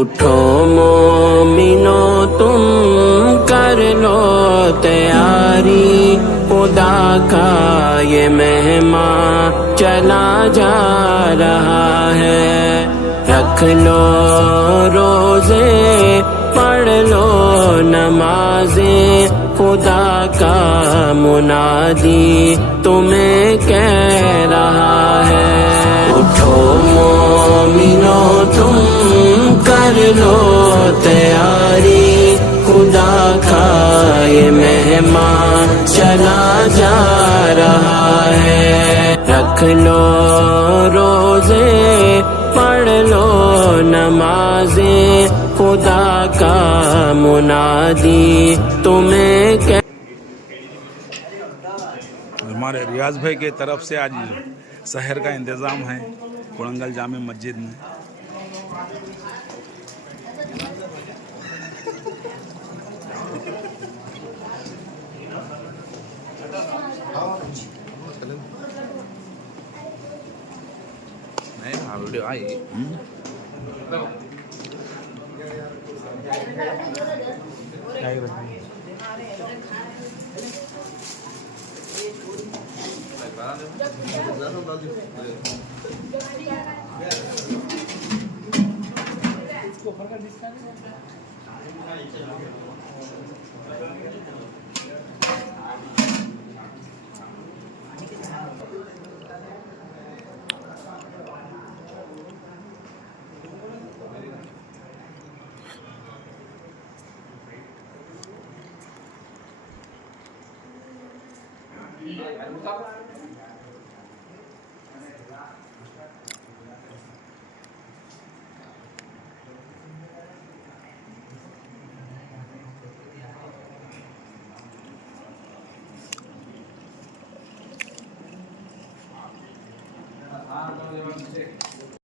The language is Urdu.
اٹھو مومنو تم کر لو تیاری، خدا کا یہ مہمان چلا جا رہا ہے۔ رکھ لو روزے، پڑھ لو نمازیں، خدا کا منادی تمہیں کہہ رہا ہے۔ اٹھو مومنو تم کر لو تیاری، خدا کا یہ مہمان چلا جا رہا ہے۔ رکھ لو روزے، پڑھ لو نمازیں، خدا کا منادی تمہیں ہمارے ریاض بھائی کی طرف سے آج سحر کا انتظام ہے کوڑنگل جامع مسجد میں۔ ویڈیو آئی